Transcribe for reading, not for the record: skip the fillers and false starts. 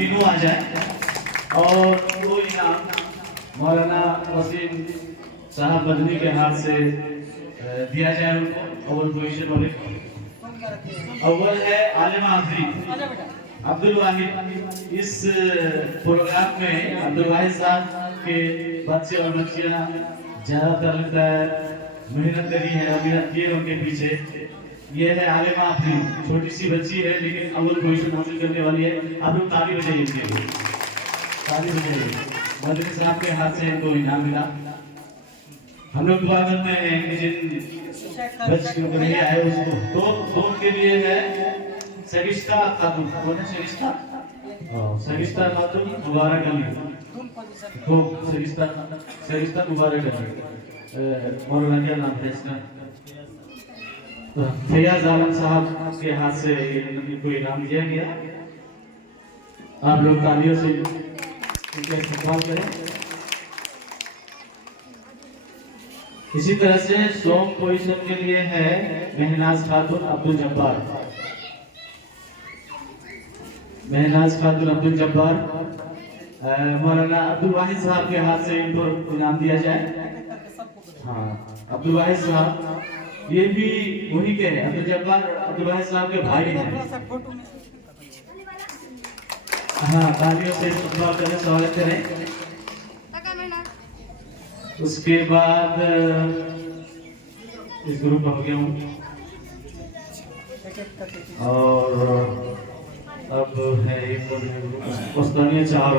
तीनों आ जाए और वो इनाम मौलाना वसीम साहब बदनी के हाथ से दिया जाए उनको। अव्वल पोजीशन वाले अव्वल है आलिमा आफरीन अब्दुल वाहिद। इस प्रोग्राम में अब्दुल वाहिद साहब के बच्चे और बच्चियां ज्यादातर लगता है मेहनत करी है और मेहनत किए उनके पीछे। ये है आलिमा आफरीन, छोटी सी बच्ची है लेकिन अव्वल पोजीशन हासिल करने वाली है। आप लोग ताली बजाइए इसके लिए, ताली बजाइए। मदनी साहब के हाथ से इनको इनाम मिला। हम लोग दुआ करते हैं कि जिन बच्चियों को नहीं आए उसको दो के लिए है सरिश्ता खातून। कौन है सरिश्ता? सरिश्ता खातून मुबारक अली। तो सरिश्ता मुबारक अली मौलाना क्या नाम है इसका? फैयाज आलम साहब के हाथ से इनको इनाम दिया गया। आप लोग तालियों से इनका इस्तेमाल करें। इसी तरह से सॉन्ग पोजीशन के लिए है महनाज खातून अब्दुल जब्बार। महनाज खातून अब्दुल जब्बार मौलाना अब्दुल वाहिद साहब के हाथ से इनको इनाम दिया जाए। हाँ, अब्दुल वाहिद साहब ये भी वही के हैं, अब्दुल जब्बार अब्दुल वाहिद साहब के भाई हैं। हाँ, तालियों से इस्तेमाल करें, स्वागत करें। उसके बाद इस ग्रुप में हो गया हूँ और अब है एक 4